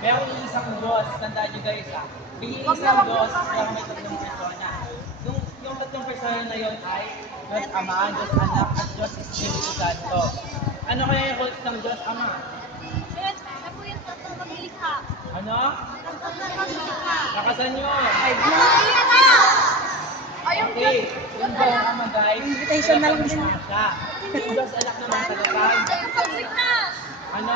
Merong isang Diyos, tandaan nyo guys ha. May isang Diyos, pero may tatlong persona. Yung tatlong persona na yun ay Diyos Ama, Diyos Anak, at Diyos Espiritu Santo. Ano kaya yung kulit ng Diyos Ama? Siya po yung totoong maglilikha. Ano? Totoong maglilikha. Nakasan nyo? Ayun, Okay, yung Diyos Ama guys, Invitation na lang din. siya. Yung Diyos Anak naman tagapag. Ano?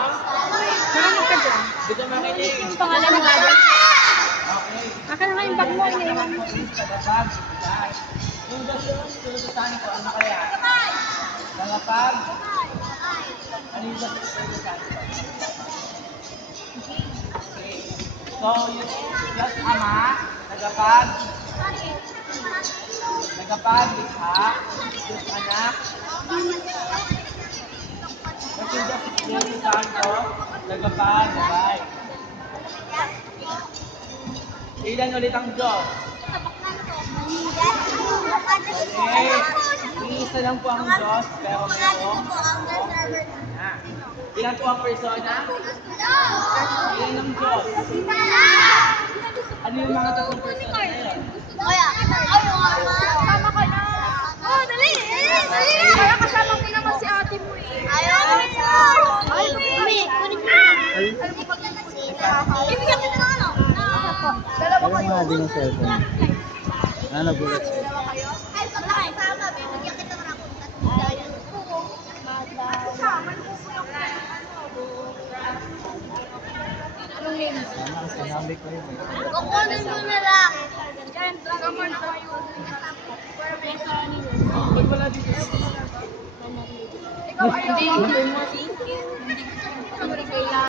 Makinig ka dyan. Dito makinig. Yung pangalan ng Ate. Okay. Akin na nga yung bag mo. Iniwan mo. Tagapag. Yung Diyos yung sinutusan ko, ano kaya? Tagapag. Ano yung Diyos Espiritu Santo? Okay. So, yung Diyos Ama, tagapag, likha, Diyos Anak, at yung Diyos Espiritu Santo, tagapag, gabay. Ilan ulit ang Diyos? Okay. Iisa lang po ang Diyos, pero mayroong na. Ilan po ang persona? Ilan ang Diyos? Ano yung mga tatlong persona na yun? Sama ka na. Oh, dali! Dali! Kaya kasama mo naman si ate mo eh. Ayaw! Ay, Umi! Kunin mo na. Ibigyan kita ng ano? Dalawa Pero mga din ang cellphone. Nagulat siya. Dalawa kayo? Ay, pag nakasama, bibigyan kita ng ako. Kasama, nagsusulang ka. Anong name? Tama, sinabi ko yun. Kukunin mo na lang. Diyan, dragon na kayo. Ba't wala dito? Ikaw ayaw. Thank you.